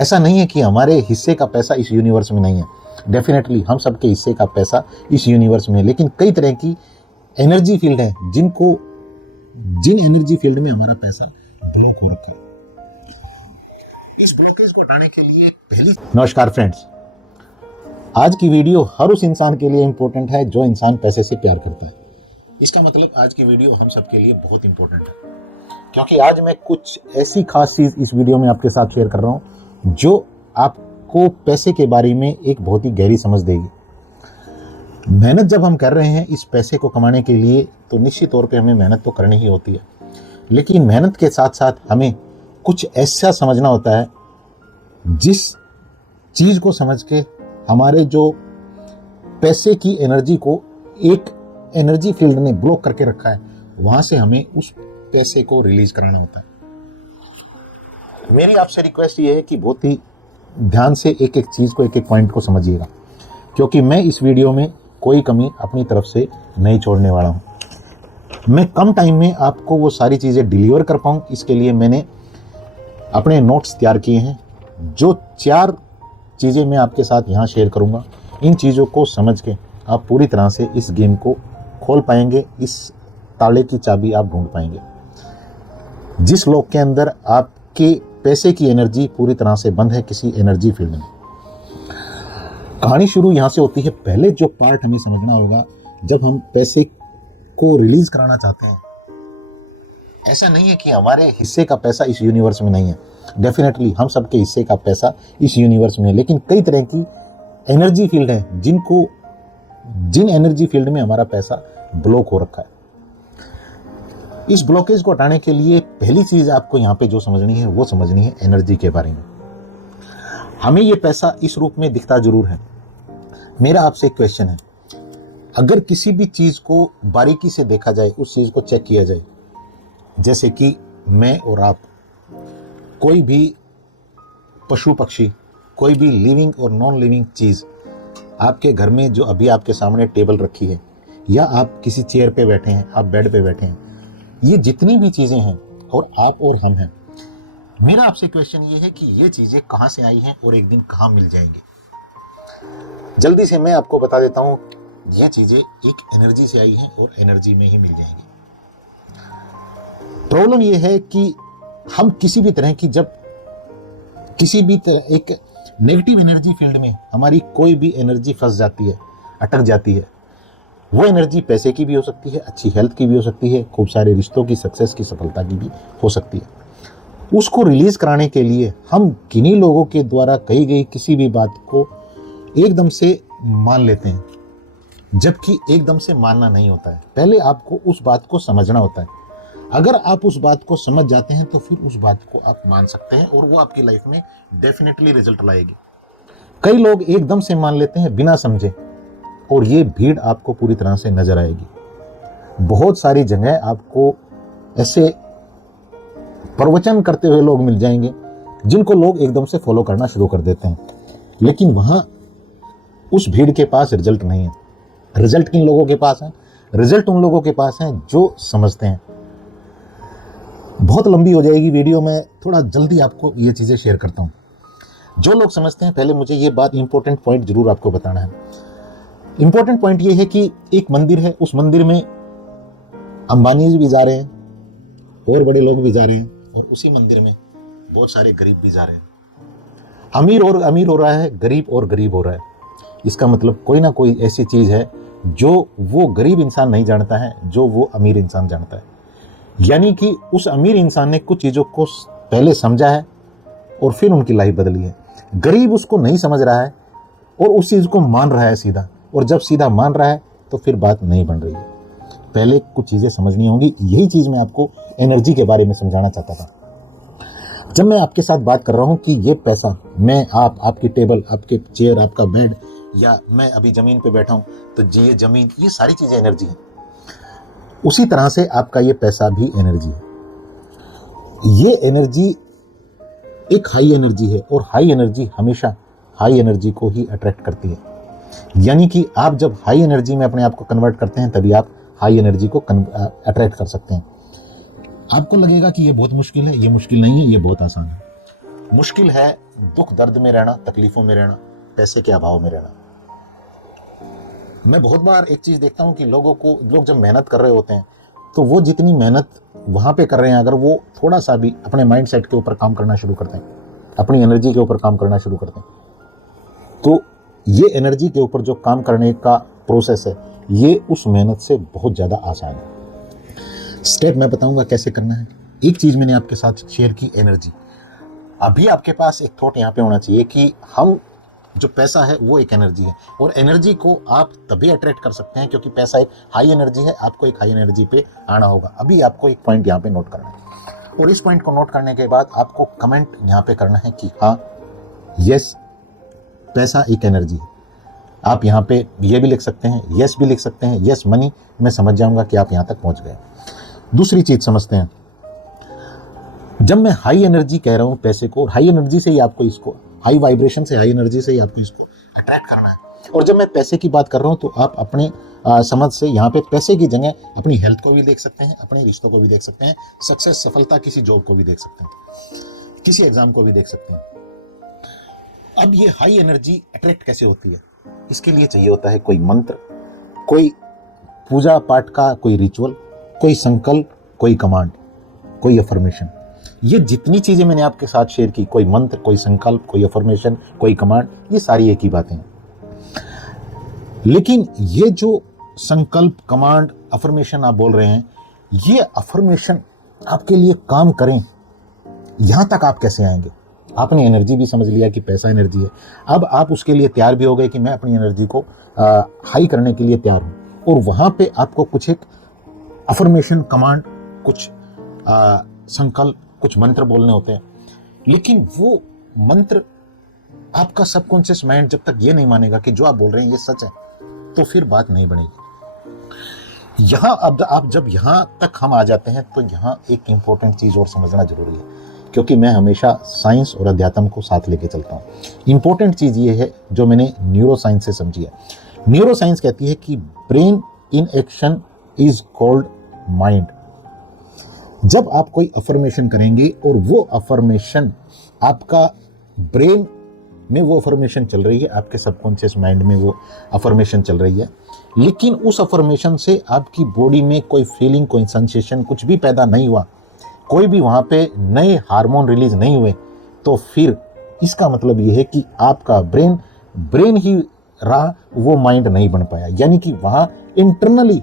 ऐसा नहीं है कि हमारे हिस्से का पैसा इस यूनिवर्स में नहीं है। डेफिनेटली हम सबके हिस्से का पैसा इस यूनिवर्स में है, लेकिन कई तरह की एनर्जी फील्ड है जिन एनर्जी फील्ड में हमारा पैसा ब्लॉक हो रखा है। इस ब्लॉकेज को हटाने के लिए नमस्कार फ्रेंड्स, आज की वीडियो हर उस इंसान के लिए इंपॉर्टेंट है जो इंसान पैसे से प्यार करता है। इसका मतलब आज की वीडियो हम सबके लिए बहुत इंपॉर्टेंट है, क्योंकि आज मैं कुछ ऐसी खास चीज इस वीडियो में आपके साथ शेयर कर रहा हूं जो आपको पैसे के बारे में एक बहुत ही गहरी समझ देगी। मेहनत जब हम कर रहे हैं इस पैसे को कमाने के लिए, तो निश्चित तौर पे हमें मेहनत तो करनी ही होती है, लेकिन मेहनत के साथ साथ हमें कुछ ऐसा समझना होता है जिस चीज को समझ के हमारे जो पैसे की एनर्जी को एक एनर्जी फील्ड ने ब्लॉक करके रखा है, वहां से हमें उस पैसे को रिलीज कराना होता है। मेरी आपसे रिक्वेस्ट ये है कि बहुत ही ध्यान से एक एक चीज को, एक एक पॉइंट को समझिएगा, क्योंकि मैं इस वीडियो में कोई कमी अपनी तरफ से नहीं छोड़ने वाला हूं। मैं कम टाइम में आपको वो सारी चीजें डिलीवर कर पाऊं, इसके लिए मैंने अपने नोट्स तैयार किए हैं। जो 4 चीजें मैं आपके साथ यहाँ शेयर करूंगा, इन चीजों को समझ के आप पूरी तरह से इस गेम को खोल पाएंगे, इस ताले की चाबी आप ढूंढ पाएंगे जिस लॉक के अंदर आपके पैसे की एनर्जी पूरी तरह से बंद है किसी एनर्जी फील्ड में। कहानी शुरू यहां से होती है। पहले जो पार्ट हमें समझना होगा, जब हम पैसे को रिलीज कराना चाहते हैं, ऐसा नहीं है कि हमारे हिस्से का पैसा इस यूनिवर्स में नहीं है। डेफिनेटली हम सबके हिस्से का पैसा इस यूनिवर्स में है, लेकिन कई तरह की एनर्जी फील्ड है जिन एनर्जी फील्ड में हमारा पैसा ब्लॉक हो रखा है। इस ब्लॉकेज को हटाने के लिए पहली चीज आपको यहाँ पे जो समझनी है, वो समझनी है एनर्जी के बारे में। हमें ये पैसा इस रूप में दिखता जरूर है। मेरा आपसे एक क्वेश्चन है, अगर किसी भी चीज को बारीकी से देखा जाए, उस चीज को चेक किया जाए, जैसे कि मैं और आप, कोई भी पशु पक्षी, कोई भी लिविंग और नॉन लिविंग चीज आपके घर में जो अभी आपके सामने टेबल रखी है, या आप किसी चेयर पे बैठे हैं, आप बेड पे बैठे हैं, ये जितनी भी चीजें हैं और आप और हम हैं, मेरा आपसे क्वेश्चन ये है कि ये चीजें कहां से आई हैं और एक दिन कहां मिल जाएंगी। जल्दी से मैं आपको बता देता हूं, ये चीजें एक एनर्जी से आई हैं और एनर्जी में ही मिल जाएंगी। प्रॉब्लम ये है कि हम किसी भी तरह की, जब किसी भी तरह एक नेगेटिव एनर्जी फील्ड में हमारी कोई भी एनर्जी फंस जाती है, अटक जाती है, वो एनर्जी पैसे की भी हो सकती है, अच्छी हेल्थ की भी हो सकती है, खूब सारे रिश्तों की, सक्सेस की, सफलता की भी हो सकती है। उसको रिलीज कराने के लिए हम किन्हीं लोगों के द्वारा कही गई किसी भी बात को एकदम से मान लेते हैं, जबकि एकदम से मानना नहीं होता है। पहले आपको उस बात को समझना होता है। अगर आप उस बात को समझ जाते हैं तो फिर उस बात को आप मान सकते हैं और वो आपकी लाइफ में डेफिनेटली रिजल्ट लाएगी। कई लोग एकदम से मान लेते हैं बिना समझे, और ये भीड़ आपको पूरी तरह से नजर आएगी। बहुत सारी जगह आपको ऐसे प्रवचन करते हुए लोग मिल जाएंगे जिनको लोग एकदम से फॉलो करना शुरू कर देते हैं, लेकिन वहां उस भीड़ के पास रिजल्ट नहीं है। रिजल्ट किन लोगों के पास है? रिजल्ट उन लोगों के पास है जो समझते हैं। बहुत लंबी हो जाएगी वीडियो, में थोड़ा जल्दी आपको ये चीजें शेयर करता हूं। जो लोग समझते हैं, पहले मुझे ये बात, इंपॉर्टेंट पॉइंट जरूर आपको बताना है। इंपॉर्टेंट पॉइंट ये है कि एक मंदिर है, उस मंदिर में अंबानी जी भी जा रहे हैं और बड़े लोग भी जा रहे हैं, और उसी मंदिर में बहुत सारे गरीब भी जा रहे हैं। अमीर और अमीर हो रहा है, गरीब और गरीब हो रहा है। इसका मतलब कोई ना कोई ऐसी चीज है जो वो गरीब इंसान नहीं जानता है, जो वो अमीर इंसान जानता है। यानी कि उस अमीर इंसान ने कुछ चीजों को पहले समझा है और फिर उनकी लाइफ बदली है। गरीब उसको नहीं समझ रहा है और उस चीज को मान रहा है सीधा, और जब सीधा मान रहा है तो फिर बात नहीं बन रही है। पहले कुछ चीजें समझनी होंगी। यही चीज मैं आपको एनर्जी के बारे में समझाना चाहता था। जब मैं आपके साथ बात कर रहा हूं कि ये पैसा, मैं, आप, आपकी टेबल, आपके चेयर, आपका बेड, या मैं अभी जमीन पे बैठा हूं, तो ये जमीन, ये सारी चीजें एनर्जी है। उसी तरह से आपका ये पैसा भी एनर्जी है। ये एनर्जी एक हाई एनर्जी है, और हाई एनर्जी हमेशा हाई एनर्जी को ही अट्रैक्ट करती है। यानी कि आप जब हाई एनर्जी में अपने आप को कन्वर्ट करते हैं, तभी आप हाई एनर्जी को अट्रैक्ट कर सकते हैं। आपको लगेगा कि ये बहुत मुश्किल है, ये मुश्किल नहीं है, ये बहुत आसान है। मुश्किल है दुख दर्द में रहना, तकलीफों में रहना, पैसे के अभाव में रहना। मैं बहुत बार एक चीज देखता हूं कि लोग जब मेहनत कर रहे होते हैं तो वो जितनी मेहनत वहां पे कर रहे हैं, अगर वो थोड़ा सा भी अपने माइंड सेट के ऊपर काम करना शुरू करते हैं, अपनी एनर्जी के ऊपर काम करना शुरू करते हैं, तो ये एनर्जी के ऊपर जो काम करने का प्रोसेस है ये उस मेहनत से बहुत ज़्यादा आसान है। स्टेप मैं बताऊंगा कैसे करना है। एक चीज़ मैंने आपके साथ शेयर की, एनर्जी। अभी आपके पास एक थॉट यहाँ पे होना चाहिए कि हम जो पैसा है वो एक एनर्जी है, और एनर्जी को आप तभी अट्रैक्ट कर सकते हैं क्योंकि पैसा एक हाई एनर्जी है। आपको एक हाई एनर्जी पे आना होगा। अभी आपको एक पॉइंट यहाँ पे नोट करना है, और इस पॉइंट को नोट करने के बाद आपको कमेंट यहाँ पे करना है कि हाँ, यस, पैसा एक एनर्जी है। आप यहाँ पे ये भी लिख सकते हैं, यस भी लिख सकते हैं, यस मनी। मैं समझ जाऊंगा कि आप यहाँ तक पहुंच गए। दूसरी चीज समझते हैं, जब मैं हाई एनर्जी कह रहा हूं पैसे को, हाई एनर्जी से ही आपको इसको, हाई वाइब्रेशन से, हाई एनर्जी से ही आपको इसको अट्रैक्ट करना है। और जब मैं पैसे की बात कर रहा हूं तो आप अपने समझ से यहाँ पे पैसे की जगह अपनी हेल्थ को भी देख सकते हैं, अपने रिश्तों को भी देख सकते हैं, सक्सेस, सफलता, किसी जॉब को भी देख सकते हैं, किसी एग्जाम को भी देख सकते हैं। अब ये हाई एनर्जी अट्रैक्ट कैसे होती है? इसके लिए चाहिए होता है कोई मंत्र, कोई पूजा पाठ का कोई रिचुअल, कोई संकल्प, कोई कमांड, कोई अफर्मेशन। ये जितनी चीजें मैंने आपके साथ शेयर की, कोई मंत्र, कोई संकल्प, कोई अफर्मेशन, कोई कमांड, ये सारी एक ही बातें हैं। लेकिन ये जो संकल्प, कमांड, अफर्मेशन आप बोल रहे हैं, ये अफर्मेशन आपके लिए काम करें, यहां तक आप कैसे आएंगे? आपने एनर्जी भी समझ लिया कि पैसा एनर्जी है। अब आप उसके लिए तैयार भी हो गए कि मैं अपनी एनर्जी को हाई करने के लिए तैयार हूं, और वहां पे आपको कुछ एक अफर्मेशन, कमांड, कुछ संकल्प, कुछ मंत्र बोलने होते हैं। लेकिन वो मंत्र आपका सबकॉन्शियस माइंड जब तक ये नहीं मानेगा कि जो आप बोल रहे हैं ये सच है, तो फिर बात नहीं बनेगी। यहां अब आप जब यहां तक हम आ जाते हैं तो यहां एक इंपॉर्टेंट चीज और समझना जरूरी है, क्योंकि मैं हमेशा साइंस और अध्यात्म को साथ लेके चलता हूं। इंपॉर्टेंट चीज ये है जो मैंने न्यूरो साइंस से समझी है। न्यूरो साइंस कहती है कि brain in action is called mind. जब आप कोई अफर्मेशन करेंगे और वो अफर्मेशन आपका ब्रेन में, वो अफर्मेशन चल रही है, आपके सबकॉन्शियस माइंड में वो अफर्मेशन चल रही है, लेकिन उस अफर्मेशन से आपकी बॉडी में कोई फीलिंग, कोई सेंसेशन कुछ भी पैदा नहीं हुआ, कोई भी वहां पे नए हार्मोन रिलीज नहीं हुए, तो फिर इसका मतलब ये है कि आपका ब्रेन ही रहा, वो माइंड नहीं बन पाया। यानी कि वहां इंटरनली,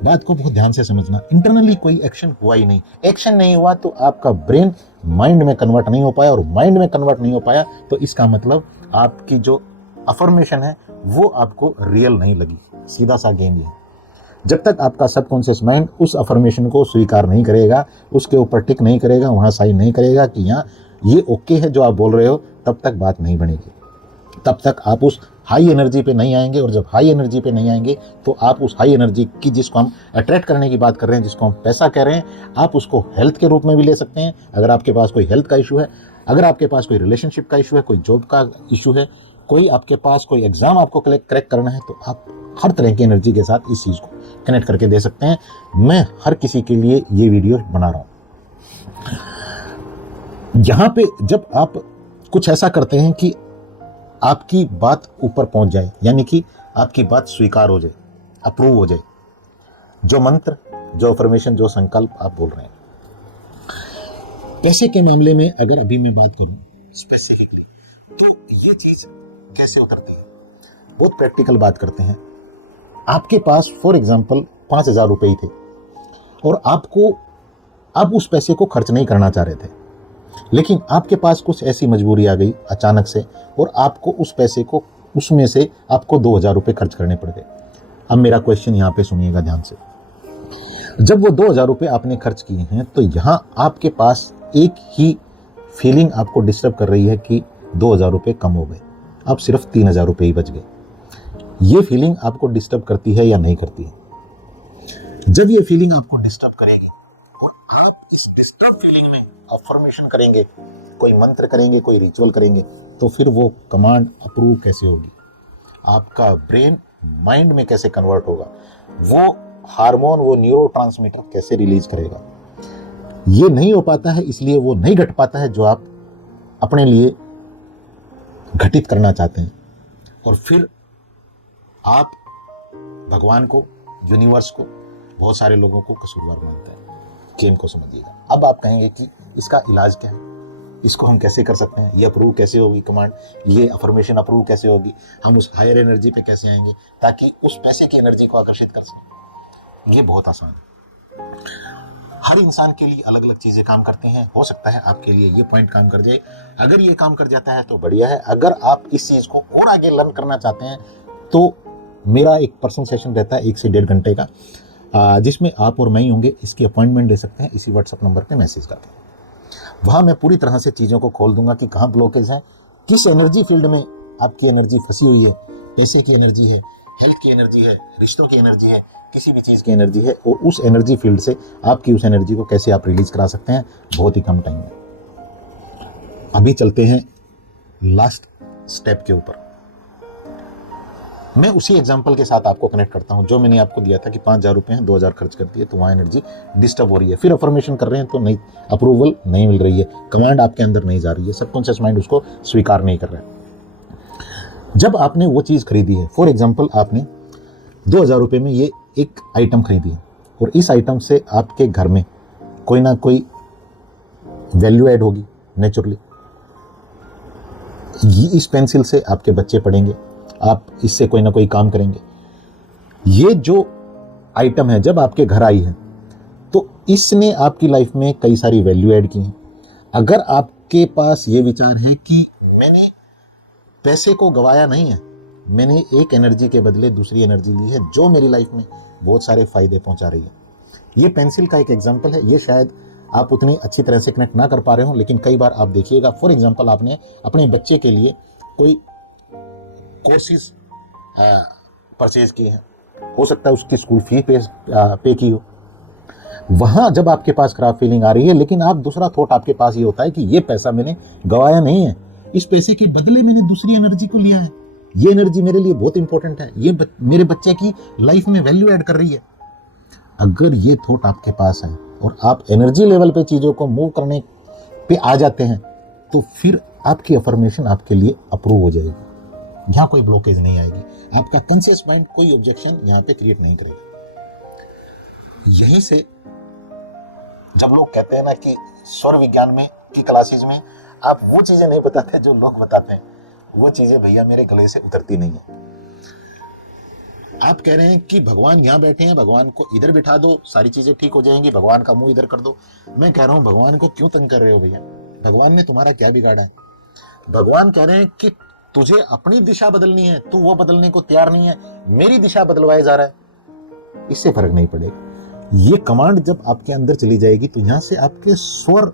बात को बहुत ध्यान से समझना, इंटरनली कोई एक्शन हुआ ही नहीं। एक्शन नहीं हुआ तो आपका ब्रेन माइंड में कन्वर्ट नहीं हो पाया, और माइंड में कन्वर्ट नहीं हो पाया तो इसका मतलब आपकी जो अफर्मेशन है वो आपको रियल नहीं लगी। सीधा सा गेम ये है। जब तक आपका सबकॉन्शियस माइंड उस अफर्मेशन को स्वीकार नहीं करेगा, उसके ऊपर टिक नहीं करेगा, वहां साइन नहीं करेगा कि यहाँ ये ओके है जो आप बोल रहे हो, तब तक बात नहीं बनेगी। तब तक आप उस हाई एनर्जी पे नहीं आएंगे, और जब हाई एनर्जी पे नहीं आएंगे तो आप उस हाई एनर्जी की, जिसको हम अट्रैक्ट करने की बात कर रहे हैं, जिसको हम पैसा कह रहे हैं, आप उसको हेल्थ के रूप में भी ले सकते हैं। अगर आपके पास कोई हेल्थ का इशू है, अगर आपके पास कोई रिलेशनशिप का इशू है, कोई जॉब का इशू है, कोई आपके पास कोई एग्जाम आपको क्रैक करना है, तो आप हर तरह की एनर्जी के साथ इस चीज को कनेक्ट करके दे सकते हैं। मैं हर किसी के लिए ये वीडियो बना रहा हूं। यहां पे जब आप कुछ ऐसा करते हैं कि आपकी बात ऊपर पहुंच जाए, यानी कि आपकी बात स्वीकार हो जाए, अप्रूव हो जाए, जो मंत्र, जो अफर्मेशन, जो संकल्प आप बोल रहे हैं। पैसे के मामले में अगर अभी मैं बात करूं स्पेसिफिकली, तो ये चीज कैसे उतरती है? बहुत प्रैक्टिकल बात करते हैं। आपके पास फॉर एग्जांपल 5,000 रुपए ही थे, और आप उस पैसे को खर्च नहीं करना चाह रहे थे, लेकिन आपके पास कुछ ऐसी मजबूरी आ गई अचानक से, और आपको उस पैसे को, उसमें से आपको 2,000 रुपए खर्च करने पड़ गए। अब मेरा क्वेश्चन यहाँ पे सुनिएगा ध्यान से। जब वो 2,000 रुपए आपने खर्च किए हैं, तो यहाँ आपके पास एक ही फीलिंग आपको डिस्टर्ब कर रही है कि 2,000 रुपए कम हो गए, अब सिर्फ 3,000 रुपए ही बच गए। ये फीलिंग आपको डिस्टर्ब करती है या नहीं करती है? जब ये फीलिंग आपको डिस्टर्ब करेगी और आप इस डिस्टर्ब फीलिंग में अफर्मेशन करेंगे, कोई मंत्र करेंगे, कोई रिचुअल करेंगे, तो फिर वो कमांड अप्रूव कैसे होगी? आपका ब्रेन माइंड में कैसे कन्वर्ट होगा? वो हार्मोन, वो न्यूरोट्रांसमीटर कैसे रिलीज करेगा? ये नहीं हो पाता है, इसलिए वो नहीं घट पाता है जो आप अपने लिए घटित करना चाहते हैं, और फिर आप भगवान को, यूनिवर्स को, बहुत सारे लोगों को कसूरवार मानते हैं। गेम को समझिएगा। अब आप कहेंगे कि इसका इलाज क्या है, इसको हम कैसे कर सकते हैं, ये अप्रूव कैसे होगी कमांड, ये अफर्मेशन अप्रूव कैसे होगी, हम उस हायर एनर्जी पे कैसे आएंगे ताकि उस पैसे की एनर्जी को आकर्षित कर सकें। ये बहुत आसान है। हर इंसान के लिए अलग अलग चीजें काम करते हैं। हो सकता है आपके लिए ये पॉइंट काम कर जाए। अगर ये काम कर जाता है तो बढ़िया है। अगर आप इस चीज को और आगे लर्न करना चाहते हैं तो मेरा एक पर्सनल सेशन रहता है 1 से 1.5 घंटे का, जिसमें आप और मैं ही होंगे। इसकी अपॉइंटमेंट ले सकते हैं इसी व्हाट्सएप नंबर पे मैसेज करके। वहाँ मैं पूरी तरह से चीज़ों को खोल दूंगा कि कहाँ ब्लॉकेज है, किस एनर्जी फील्ड में आपकी एनर्जी फंसी हुई है, पैसे की एनर्जी है, हेल्थ की एनर्जी है, रिश्तों की एनर्जी है, किसी भी चीज़ की एनर्जी है, और उस एनर्जी फील्ड से आपकी उस एनर्जी को कैसे आप रिलीज करा सकते हैं बहुत ही कम टाइम में। अभी चलते हैं लास्ट स्टेप के ऊपर। मैं उसी एग्जाम्पल के साथ आपको कनेक्ट करता हूं जो मैंने आपको दिया था कि 5,000 रुपए हैं, 2,000 खर्च कर दिए तो वहां एनर्जी डिस्टर्ब हो रही है। फिर अफर्मेशन कर रहे हैं तो नहीं, अप्रूवल नहीं मिल रही है, कमांड आपके अंदर नहीं जा रही है, सबकॉन्शियस माइंड उसको स्वीकार नहीं कर रहा है। जब आपने वो चीज़ खरीदी है, फॉर एग्जाम्पल आपने 2,000 रुपये में ये एक आइटम खरीदी है, और इस आइटम से आपके घर में कोई ना कोई वैल्यू ऐड होगी नेचुरली। इस पेंसिल से आपके बच्चे पढ़ेंगे, आप इससे कोई ना कोई काम करेंगे। ये जो आइटम है जब आपके घर आई है तो इसने आपकी लाइफ में कई सारी वैल्यू ऐड की है। अगर आपके पास ये विचार है कि मैंने पैसे को गवाया नहीं है, मैंने एक एनर्जी के बदले दूसरी एनर्जी ली है जो मेरी लाइफ में बहुत सारे फायदे पहुंचा रही है। ये पेंसिल का एक एग्जाम्पल है। ये शायद आप उतनी अच्छी तरह से कनेक्ट ना कर पा रहे हो, लेकिन कई बार आप देखिएगा, फॉर एग्जाम्पल आपने अपने बच्चे के लिए कोई कोर्सेज परचेज किए हैं, हो सकता है उसकी स्कूल फी पे की हो। वहां जब आपके पास खराब फीलिंग आ रही है, लेकिन आप दूसरा थॉट आपके पास ये होता है कि ये पैसा मैंने गवाया नहीं है, इस पैसे के बदले मैंने दूसरी एनर्जी को लिया है, ये एनर्जी मेरे लिए बहुत इंपॉर्टेंट है, ये मेरे बच्चे की लाइफ में वैल्यू ऐड कर रही है। अगर ये थॉट आपके पास है और आप एनर्जी लेवल पे चीजों को मूव करने पे आ जाते हैं तो फिर आपकी अफर्मेशन आपके लिए अप्रूव हो जाएगी। यहां कोई ब्लॉकेज नहीं आएगी, आपका कॉन्शियस माइंड कोई ऑब्जेक्शन यहां पे क्रिएट नहीं करेगा। यहीं से जब लोग कहते हैं ना कि स्वर विज्ञान में की क्लासेज में आप वो चीजें नहीं बताते जो लोग बताते हैं, वो चीजें भैया मेरे गले से उतरती नहीं है। आप कह रहे हैं कि भगवान यहां बैठे हैं, भगवान को इधर बिठा दो, सारी चीजें ठीक हो जाएंगी, भगवान का मुंह इधर कर दो। मैं कह रहा हूं भगवान को क्यों तंग कर रहे हो भैया, भगवान ने तुम्हारा क्या बिगाड़ा है। भगवान कह रहे हैं कि तुझे अपनी दिशा बदलनी है, तू वो बदलने को तैयार नहीं है, मेरी दिशा बदलवाए जा रहा है, इससे फर्क नहीं पड़ेगा। ये कमांड जब आपके अंदर चली जाएगी तो यहां से आपके स्वर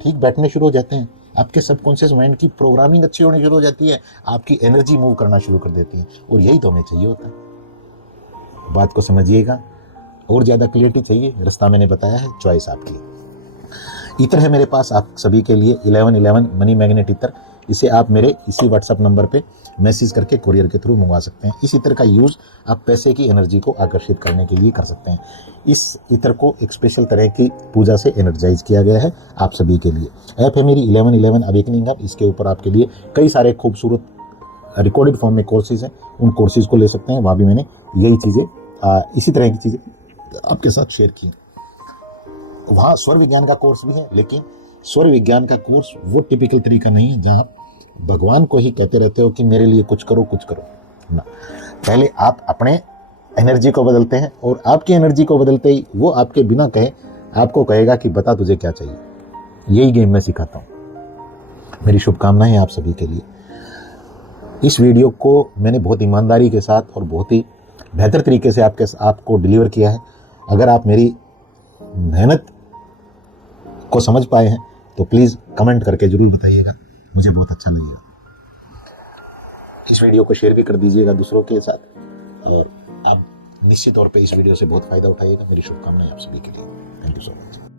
ठीक बैठने शुरू हो जाते हैं, आपके सबकॉन्शियस माइंड की प्रोग्रामिंग अच्छी होनी शुरू हो जाती है, आपकी एनर्जी मूव करना शुरू कर देती है, और यही तो हमें चाहिए होता है। बात को समझिएगा। और ज्यादा क्लियरिटी चाहिए, रास्ता मैंने बताया है, चॉइस आपकी। इतर है मेरे पास आप सभी के लिए 1111 मनी मैग्नेट इतर। इसे आप मेरे इसी व्हाट्सएप नंबर पे मैसेज करके कुरियर के थ्रू मंगवा सकते हैं। इस इतर का यूज आप पैसे की एनर्जी को आकर्षित करने के लिए कर सकते हैं। इस इतर को एक स्पेशल तरह की पूजा से एनर्जाइज किया गया है आप सभी के लिए। ऐप है मेरी 1111 अवेकनिंग ऐप। इसके ऊपर आपके लिए कई सारे खूबसूरत रिकॉर्डेड फॉर्म में कोर्सेज हैं, उन कोर्सेज को ले सकते हैं। वहाँ भी मैंने यही चीज़ें, इसी तरह की चीज़ें आपके साथ शेयर की। वहाँ स्वर विज्ञान का कोर्स भी है, लेकिन स्वर विज्ञान का कोर्स वो टिपिकल तरीका नहीं है जहाँ भगवान को ही कहते रहते हो कि मेरे लिए कुछ करो कुछ करो ना। पहले आप अपने एनर्जी को बदलते हैं, और आपकी एनर्जी को बदलते ही वो आपके बिना कहे आपको कहेगा कि बता तुझे क्या चाहिए। यही गेम मैं सिखाता हूँ। मेरी शुभकामनाएं आप सभी के लिए। इस वीडियो को मैंने बहुत ईमानदारी के साथ और बहुत ही बेहतर तरीके से आपको डिलीवर किया है। अगर आप मेरी मेहनत को समझ पाए हैं तो प्लीज़ कमेंट करके ज़रूर बताइएगा, मुझे बहुत अच्छा लगेगा। इस वीडियो को शेयर भी कर दीजिएगा दूसरों के साथ, और आप निश्चित तौर पे इस वीडियो से बहुत फ़ायदा उठाइएगा। मेरी शुभकामनाएं आप सभी के लिए। Thank you so much.